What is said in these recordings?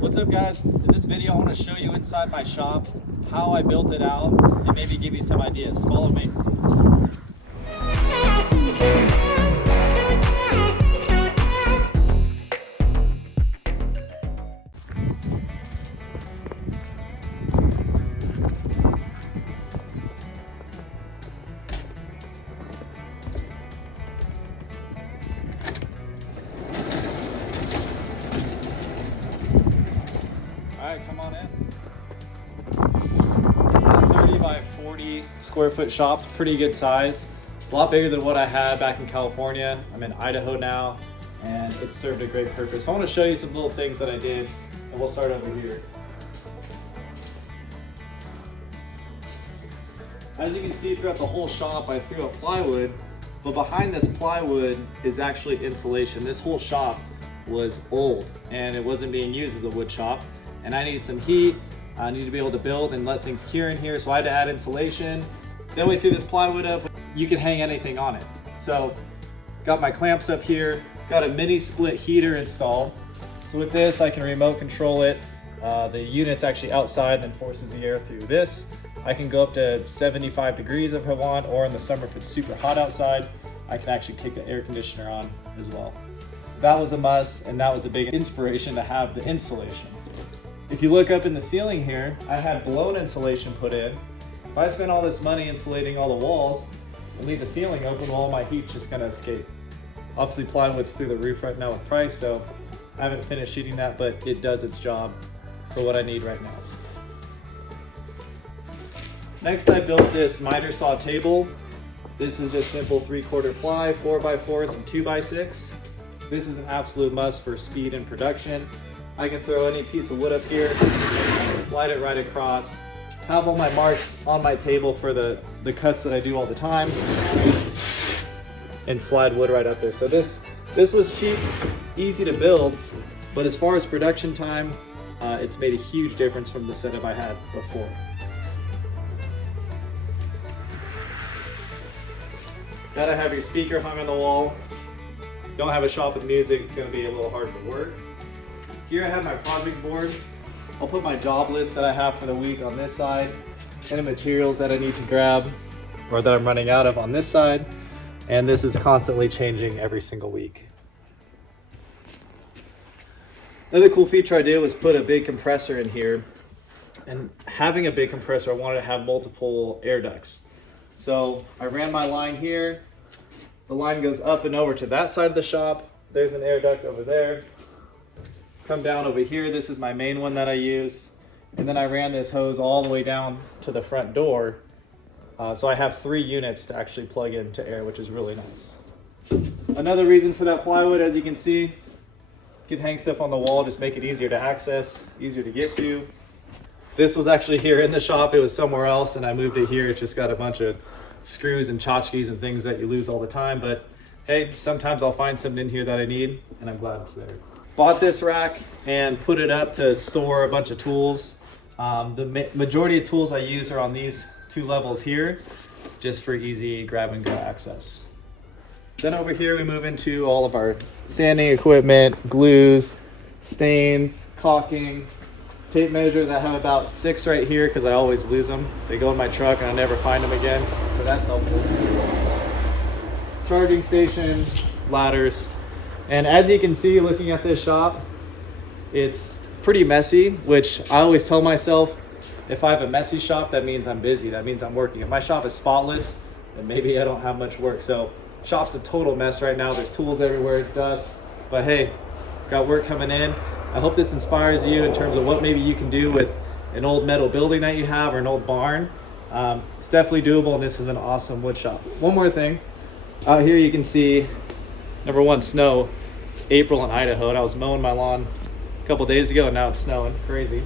What's up guys? In this video I want to show you inside my shop how I built it out and maybe give you some ideas. Follow me. Alright, come on in. 30 by 40 square foot shop, pretty good size. It's a lot bigger than what I had back in California. I'm in Idaho now, and it served a great purpose. So I want to show you some little things that I did, and we'll start over here. As you can see throughout the whole shop, I threw up plywood, but behind this plywood is actually insulation. This whole shop was old, and it wasn't being used as a wood shop. And I needed some heat. I needed to be able to build and let things cure in here, so I had to add insulation. Then we threw this plywood up. You can hang anything on it. So got my clamps up here, got a mini split heater installed. So with this, I can remote control it. The unit's actually outside, then forces the air through this. I can go up to 75 degrees if I want, or in the summer if it's super hot outside, I can actually kick the air conditioner on as well. That was a must, and that was a big inspiration to have the insulation. If you look up in the ceiling here, I had blown insulation put in. If I spend all this money insulating all the walls and leave the ceiling open, well, all my heat's just gonna escape. Obviously plywood's through the roof right now with price, so I haven't finished sheeting that, but it does its job for what I need right now. Next, I built this miter saw table. This is just simple 3/4 ply, 4x4 and some 2x6. This is an absolute must for speed and production. I can throw any piece of wood up here, slide it right across, have all my marks on my table for the cuts that I do all the time, and slide wood right up there. So this was cheap, easy to build, but as far as production time, it's made a huge difference from the setup I had before. Gotta have your speaker hung on the wall. Don't have a shop with music, it's gonna be a little hard to work. Here I have my project board. I'll put my job list that I have for the week on this side, and the materials that I need to grab or that I'm running out of on this side. And this is constantly changing every single week. Another cool feature I did was put a big compressor in here. And having a big compressor, I wanted to have multiple air ducts. So I ran my line here. The line goes up and over to that side of the shop. There's an air duct over there. Come down over here, this is my main one that I use. And then I ran this hose all the way down to the front door. So I have 3 units to actually plug into air, which is really nice. Another reason for that plywood, as you can see, you can hang stuff on the wall, just make it easier to access, easier to get to. This was actually here in the shop, it was somewhere else, and I moved it here. It's just got a bunch of screws and tchotchkes and things that you lose all the time, but hey, sometimes I'll find something in here that I need, and I'm glad it's there. Bought this rack and put it up to store a bunch of tools. The majority of tools I use are on these 2 levels here, just for easy grab and go access. Then over here we move into all of our sanding equipment, glues, stains, caulking, tape measures. I have about 6 right here because I always lose them. They go in my truck and I never find them again, so that's helpful. Charging station, ladders. And as you can see, looking at this shop, it's pretty messy, which I always tell myself, if I have a messy shop, that means I'm busy, that means I'm working. If my shop is spotless, then maybe I don't have much work. So shop's a total mess right now. There's tools everywhere, dust, but hey, got work coming in. I hope this inspires you in terms of what maybe you can do with an old metal building that you have or an old barn. It's definitely doable, and this is an awesome wood shop. One more thing, out here you can see, number 1, snow. It's April in Idaho, and I was mowing my lawn a couple days ago, and now it's snowing, crazy.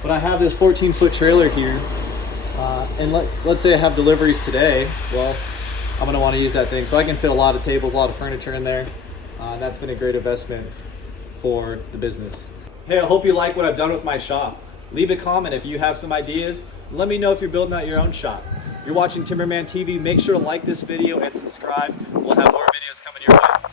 But I have this 14-foot trailer here, and let's say I have deliveries today. Well, I'm gonna wanna use that thing. So I can fit a lot of tables, a lot of furniture in there. That's been a great investment for the business. Hey, I hope you like what I've done with my shop. Leave a comment if you have some ideas. Let me know if you're building out your own shop. You're watching TMBRMAN TV. Make sure to like this video and subscribe. We'll have more videos coming your way.